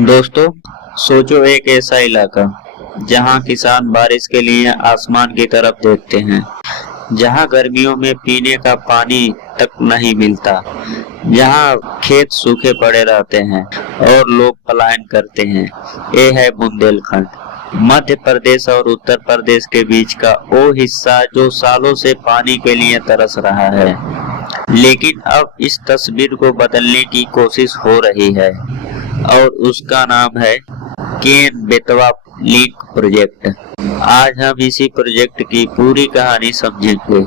दोस्तों, सोचो एक ऐसा इलाका जहां किसान बारिश के लिए आसमान की तरफ देखते हैं, जहां गर्मियों में पीने का पानी तक नहीं मिलता, जहां खेत सूखे पड़े रहते हैं और लोग पलायन करते हैं। ये है बुंदेलखंड, मध्य प्रदेश और उत्तर प्रदेश के बीच का वो हिस्सा जो सालों से पानी के लिए तरस रहा है। लेकिन अब इस तस्वीर को बदलने की कोशिश हो रही है और उसका नाम है केन बेतवा लिंक प्रोजेक्ट। आज हम इसी प्रोजेक्ट की पूरी कहानी समझेंगे।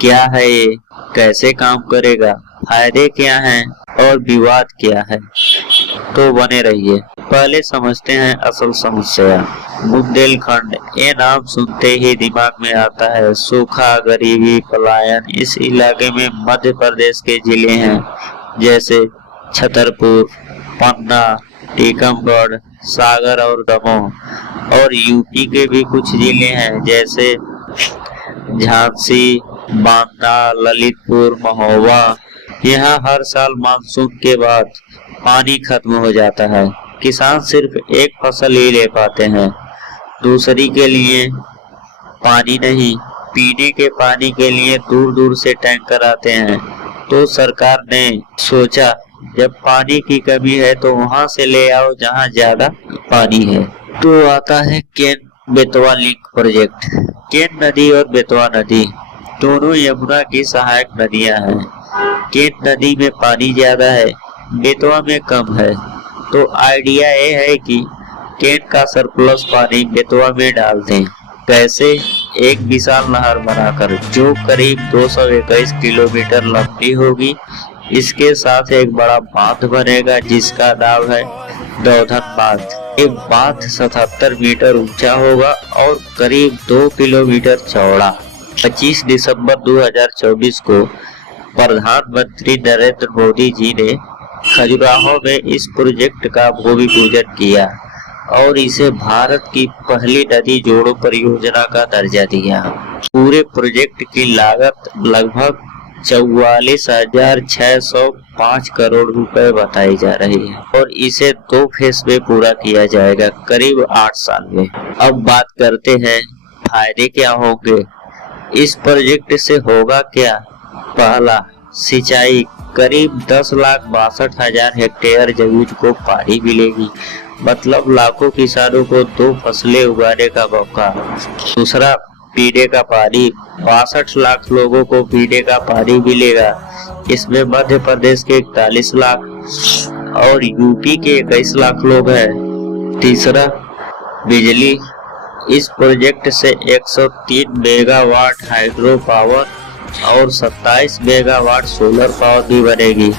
क्या है ये, कैसे काम करेगा, फायदे क्या हैं और विवाद क्या है। तो बने रहिए। पहले समझते हैं असल समस्या। बुंदेलखंड, ये नाम सुनते ही दिमाग में आता है सूखा, गरीबी, पलायन। इस इलाके में मध्य प्रदेश के जिले हैं जैसे छतरपुर, पन्ना, टीकमगढ़, सागर और दमोह, और यूपी के भी कुछ जिले हैं जैसे झांसी, बांदा, ललितपुर, महोबा। यहाँ हर साल मानसून के बाद पानी खत्म हो जाता है। किसान सिर्फ एक फसल ही ले पाते हैं, दूसरी के लिए पानी नहीं। पीने के पानी के लिए दूर दूर से टैंकर आते हैं। तो सरकार ने सोचा, जब पानी की कमी है तो वहां से ले आओ जहां ज्यादा पानी है। तो आता है केन बेतवा लिंक प्रोजेक्ट। केन नदी और बेतवा नदी दोनों यमुना की सहायक नदियां हैं। केन नदी में पानी ज्यादा है, बेतवा में कम है। तो आइडिया ये है कि केन का सरप्लस पानी बेतवा में डाल दें। कैसे? एक विशाल नहर बनाकर जो करीब 221 किलोमीटर लंबी होगी। इसके साथ एक बड़ा बांध बनेगा जिसका नाम है दौधन बांध। ये बांध 77 मीटर ऊंचा होगा और करीब 2 किलोमीटर चौड़ा। 25 दिसंबर 2024 को प्रधानमंत्री नरेंद्र मोदी जी ने खजुराहो में इस प्रोजेक्ट का भूमि पूजन किया और इसे भारत की पहली नदी जोड़ो परियोजना का दर्जा दिया। पूरे प्रोजेक्ट की लागत लगभग 44,605 करोड़ रुपए बताई जा रही है और इसे 2 फेज में पूरा किया जाएगा, करीब 8 साल में। अब बात करते हैं फायदे क्या होंगे। इस प्रोजेक्ट से होगा क्या? पहला, सिंचाई। करीब 10,62,000 हेक्टेयर जमीन को पानी मिलेगी, मतलब लाखों किसानों को 2 फसलें उगाने का मौका। दूसरा, पीने का पानी। 62 लाख लोगों को पीने का पानी मिलेगा। इसमें मध्य प्रदेश के 41 लाख और यूपी के 21 लाख लोग हैं। तीसरा, बिजली। इस प्रोजेक्ट से 103 मेगावाट हाइड्रो पावर और 27 मेगावाट सोलर पावर भी बनेगी।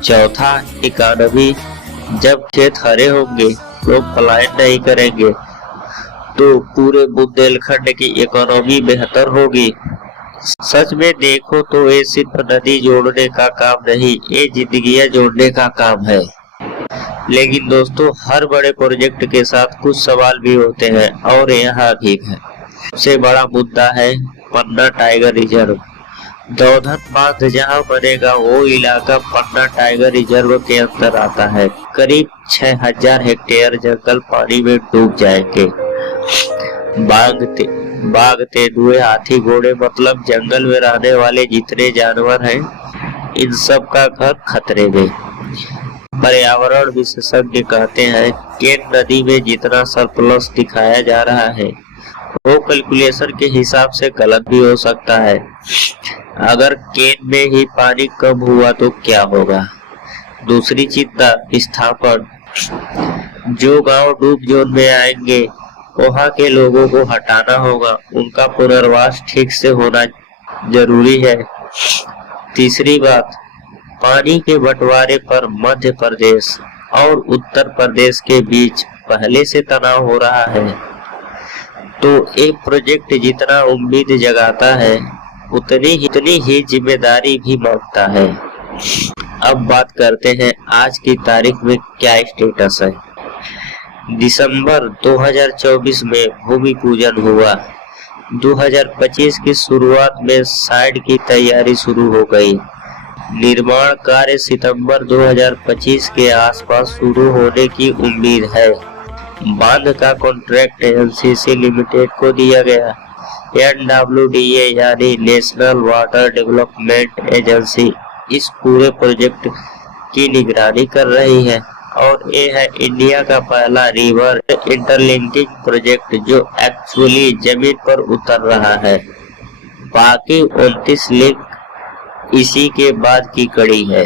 चौथा, इकोनॉमी। जब खेत हरे होंगे, लोग पलायन नहीं करेंगे, तो पूरे बुंदेलखंड की इकोनॉमी बेहतर होगी। सच में देखो तो ये सिर्फ नदी जोड़ने का काम नहीं, ये जिंदगियां जोड़ने का काम है। लेकिन दोस्तों, हर बड़े प्रोजेक्ट के साथ कुछ सवाल भी होते हैं और यहाँ भी है। सबसे बड़ा मुद्दा है पन्ना टाइगर रिजर्व। दौधन बांध जहाँ बनेगा वो इलाका पन्ना टाइगर रिजर्व के अंदर आता है। करीब 6,000 हेक्टेयर जंगल पानी में डूब जाएंगे। बाघ, तेंदुए, हाथी, घोड़े, मतलब जंगल में रहने वाले जितने जानवर हैं, इन सब का घर खतरे में। पर्यावरण विशेषज्ञ कहते हैं केन नदी में जितना सरप्लस दिखाया जा रहा है वो कैलकुलेशन के हिसाब से गलत भी हो सकता है। अगर केन में ही पानी कम हुआ तो क्या होगा? दूसरी चिंता, विस्थापन। जो गांव डूब जोन में आएंगे वहां के लोगों को हटाना होगा, उनका पुनर्वास ठीक से होना जरूरी है। तीसरी बात, पानी के बंटवारे पर मध्य प्रदेश और उत्तर प्रदेश के बीच पहले से तनाव हो रहा है। तो एक प्रोजेक्ट जितना उम्मीद जगाता है उतनी ही जिम्मेदारी भी मांगता है। अब बात करते हैं आज की तारीख में क्या स्टेटस है। दिसंबर 2024 में भूमि पूजन हुआ। 2025 की शुरुआत में साइट की तैयारी शुरू हो गई। निर्माण कार्य सितंबर 2025 के आसपास शुरू होने की उम्मीद है। बांध का कॉन्ट्रैक्ट एनसीसी लिमिटेड को दिया गया। NWDA यानी नेशनल वाटर डेवलपमेंट एजेंसी इस पूरे प्रोजेक्ट की निगरानी कर रही है और ये है इंडिया का पहला रिवर इंटरलिंकिंग प्रोजेक्ट जो एक्चुअली जमीन पर उतर रहा है। बाकी 29 लिंक इसी के बाद की कड़ी है।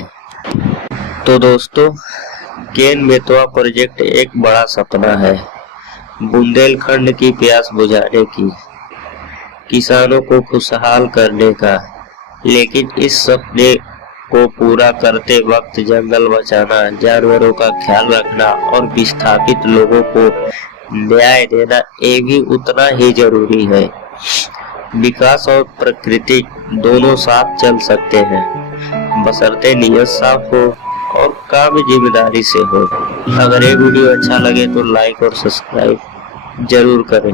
तो दोस्तों, केन बेतवा प्रोजेक्ट एक बड़ा सपना है बुंदेलखंड की प्यास बुझाने की, किसानों को खुशहाल करने का। लेकिन इस सपने को पूरा करते वक्त जंगल बचाना, जानवरों का ख्याल रखना और विस्थापित लोगों को न्याय देना ये भी उतना ही जरूरी है। विकास और प्रकृति दोनों साथ चल सकते हैं, बशर्ते नियत साफ हो और काम जिम्मेदारी से हो। अगर ये वीडियो अच्छा लगे तो लाइक और सब्सक्राइब जरूर करें।